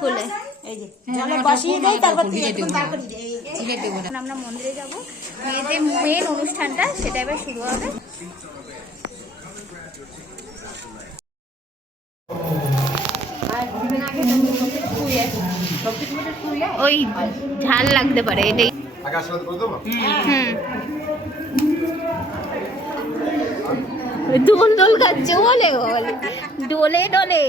খুলে এই যে জলে বসিয়ে দেই, তারপর আমরা মন্দিরে যাব। মেয়েদের মেন অনুষ্ঠানটা সেটা এবার শুরু হবে। ওই ঝাল লাগতে পারে এটাই। দোল দোল খাচ্ছে বলে বলে ডোলে ডোলে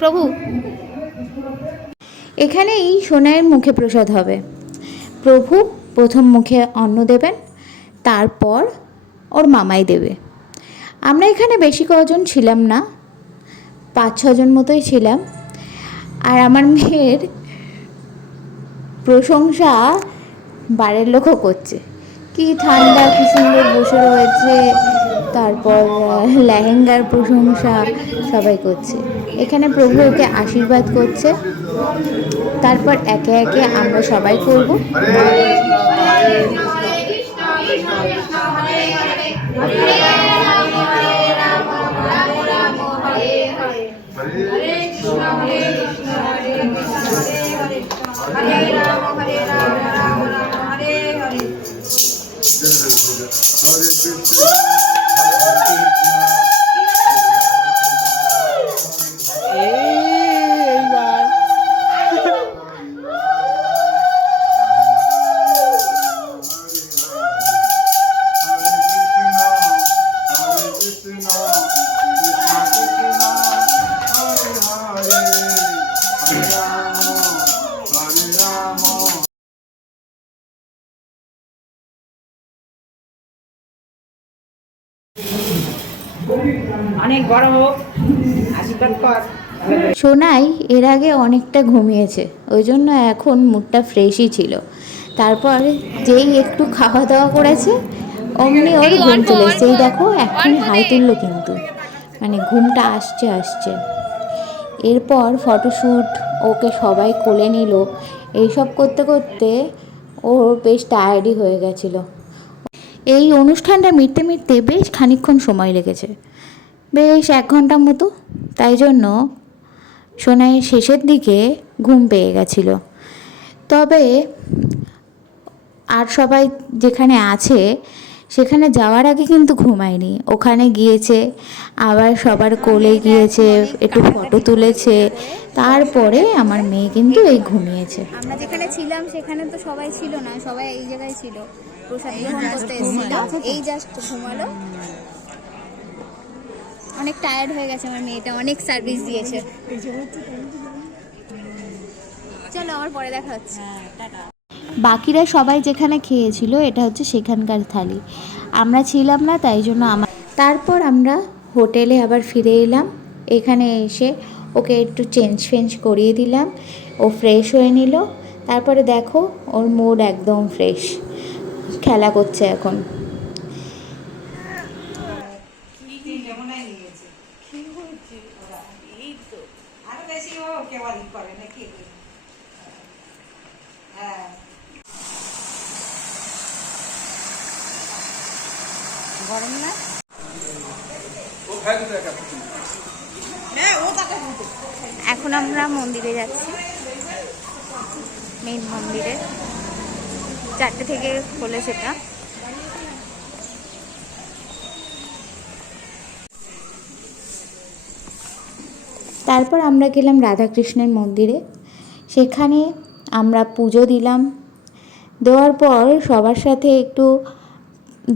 প্রভু এখানেই সোনাইয়ের মুখে প্রসাদ হবে। প্রভু প্রথম মুখে অন্ন দেবেন, তারপর ওর মামাই দেবে। আমরা এখানে বেশি কজন ছিলাম না, 5-6 জন মতোই ছিলাম। আর আমার মেয়ের প্রশংসা বাড়ির লোকও করছে, কি ঠান্ডা, কি সুন্দর বসে রয়েছে। তারপর লেহেঙ্গার প্রশংসা সবাই করছে। এখানে প্রভু ওকে আশীর্বাদ করছে, তারপর একে একে আমরা সবাই করব। অনেক বড় হোক, আশীর্বাদ কর। সোনাই এর আগে অনেকটা ঘুমিয়েছে, ওই জন্য এখন মুডটা ফ্রেশই ছিল। তারপর যেই একটু খাওয়া দাওয়া করেছে অমনি ওর ঘুম চলে এসছে। এই দেখো এখনই হাই তুললো, কিন্তু মানে ঘুমটা আসছে আসছে। এরপর ফটোশ্যুট, ওকে সবাই কোলে নিল, এইসব করতে করতে ও বেশ টায়ার্ডই হয়ে গেছিলো। এই অনুষ্ঠানটা মিটতে মিটতে বেশ খানিকক্ষণ সময় লেগেছে, বেশ 1 ঘন্টা মতো। তাই জন্য সোনাইয়ের শেষের দিকে ঘুম পেয়ে গেছিল। তবে আর সবাই যেখানে আছে সেখানে যাওয়ার আগে কিন্তু ঘুমায়নি, ওখানে গিয়েছে, আবার সবার কোলে গিয়েছে, একটু ফটো তুলেছে, তারপরে আমার মেয়ে কিন্তু এই ঘুমিয়েছে। আমরা যেখানে ছিলাম সেখানে তো সবাই ছিল না, সবাই এই জায়গায় ছিল, প্রসাদ গ্রহণ করতে এসেছিল। এই জাস্ট ঘুমালো, অনেক টায়ার্ড হয়ে গেছে আমার মেয়েটা, অনেক সার্ভিস দিয়েছে। চলো আমার পরে দেখা হচ্ছে। বাকিরা সবাই যেখানে খেয়েছিল এটা হচ্ছে সেখানকার থালি, আমরা ছিলাম না, তাই জন্য তারপর আমরা হোটেলে আবার ফিরে এলাম। এখানে এসে ওকে একটু চেঞ্জ ফেঞ্জ করিয়ে দিলাম, ও ফ্রেশ হয়ে নিল। তারপরে দেখো ওর মুড একদম ফ্রেশ, খেলা করছে এখন। গরম না? এখন আমরা মন্দিরে যাচ্ছি, মেইন মন্দিরে। 4টে থেকে খোলে সেটা। তারপর আমরা গেলাম রাধাকৃষ্ণের মন্দিরে, সেখানে আমরা পুজো দিলাম। দেওয়ার পর সবার সাথে একটু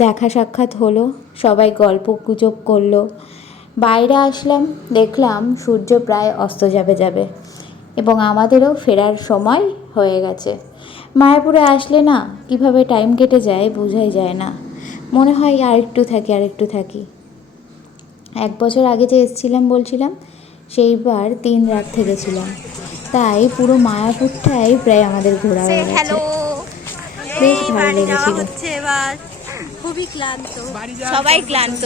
দেখা সাক্ষাৎ হলো, সবাই গল্প গুজব করলো। বাইরে আসলাম, দেখলাম সূর্য প্রায় অস্ত যাবে এবং আমাদেরও ফেরার সময় হয়ে গেছে। মায়াপুরে আসলে না কিভাবে টাইম কেটে যায় বোঝাই যায় না, মনে হয় আরেকটু থাকি। 1 বছর আগে যে এসেছিলাম বলছিলাম, সেইবার 3 রাত থেকেছিলাম, তাই পুরো মায়াপুরটাই প্রায় আমাদের ঘোরা হয়ে গেছে। বেশ ভালো লেগেছিল। এবার খুবই ক্লান্ত, সবাই ক্লান্ত,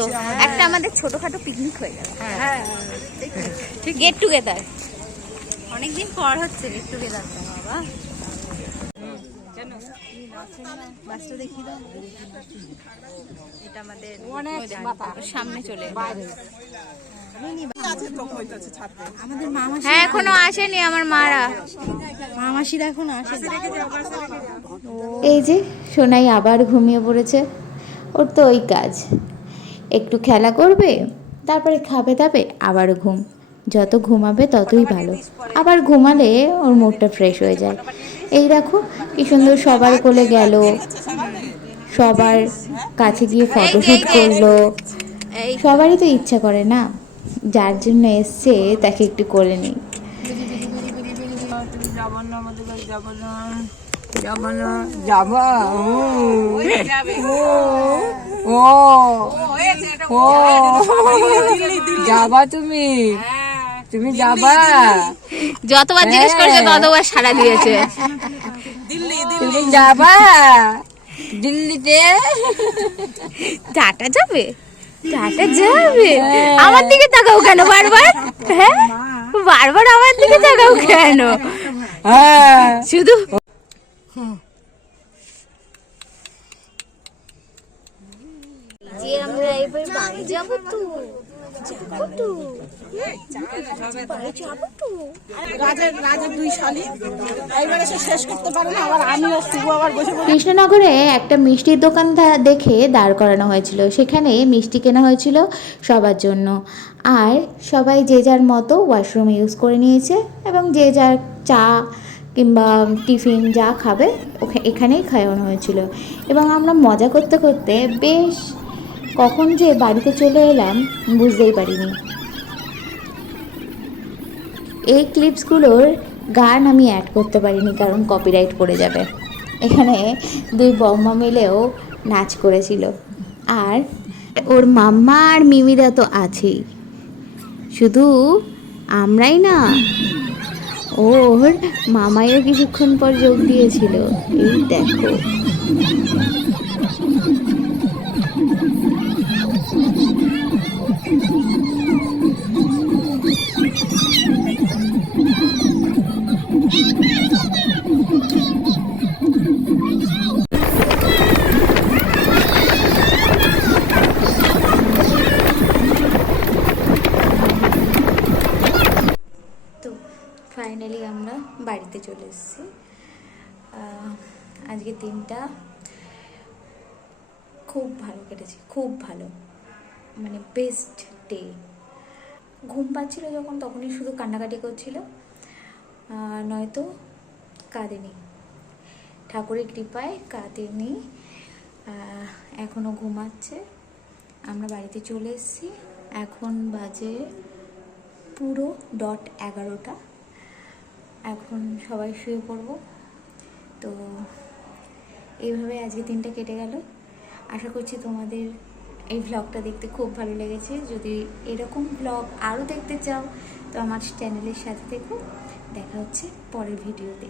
একটা আমাদের ছোটখাটো পিকনিক হয়ে গেল। গেট টুগেদার অনেকদিন পর হচ্ছে গেট টুগেদারটা বাবা। বাসটা দেখি দাও, এটা আমাদের সামনে চলে আমাদের মামা, হ্যাঁ এখনো আসেনি আমার মারা। মামাসিরা এখন আসে। এই যে সোনাই আবার ঘুমিয়ে পড়েছে। ওর তো ওই কাজ, একটু খেলা করবে, তারপরে খাবে দাবে, আবার ঘুম। যত ঘুমাবে ততই ভালো, আবার ঘুমালে ওর মুডটা ফ্রেশ হয়ে যায়। এই দেখো কি সুন্দর সবার কোলে গেল, সবার কাছে গিয়ে ফটোশ্যুট করলো। সবারই তো ইচ্ছা করে না, যার জন্য এসছে তাকে একটু কোলে নিই। যাবা তুমি, তুমি যাবা, যতবার জিজ্ঞেস করেছে ততবার সাড়া দিয়েছে। তুমি যাবা দিল্লিতে, টাটা যাবে, টাটা যাবে। আমার দিকে তাকাও কেন বারবার? হ্যাঁ বারবার আমার দিকে তাকাও কেন? হ্যাঁ শুধু যে আমরা এবার বাড়ি যাবো তো, কৃষ্ণনগরে একটা মিষ্টির দোকান দেখে দাঁড় করানো হয়েছিল, সেখানে মিষ্টি কেনা হয়েছিল সবার জন্য। আর সবাই যে যার মতো ওয়াশরুম ইউজ করে নিয়েছে এবং যে যার চা কিংবা টিফিন যা খাবে এখানেই খাওয়ানো হয়েছিল। এবং আমরা মজা করতে করতে বেশ কখন যে বাড়িতে চলে এলাম বুঝতেই পারিনি। এই ক্লিপসগুলোর গান আমি অ্যাড করতে পারিনি, কারণ কপিরাইট পড়ে যাবে। এখানে দুই বম্মা মিলেও নাচ করেছিল, আর ওর মাম্মা আর মিমিরা তো আছেই, শুধু আমরাই না, ওর মামাইও কিছুক্ষণ পর যোগ দিয়েছিল। এই দেখো ফাইনালি আমরা বাড়িতে চলে এসেছি। আজকের দিনটা খুব ভালো কেটেছে, খুব ভালো, মানে বেস্ট ডে। ঘুম পাচ্ছিল যখন তখনই শুধু কান্নাকাটি করছিল, নয়তো কাঁদেনি। ঠাকুরের কৃপায় কাঁদেনি, এখনও ঘুমাচ্ছে। আমরা বাড়িতে চলে এসেছি, এখন বাজে পুরো .11। এখন সবাই শুয়ে পড়বো। তো এইভাবে আজকে দিনটা কেটে গেল। আশা করছি তোমাদের এই ভ্লগটা দেখতে খুব ভালো লেগেছে। যদি এরকম ভ্লগ আরও দেখতে চাও তো আমার চ্যানেলের সাথে থেকো। দেখা হচ্ছে পরের ভিডিওতে।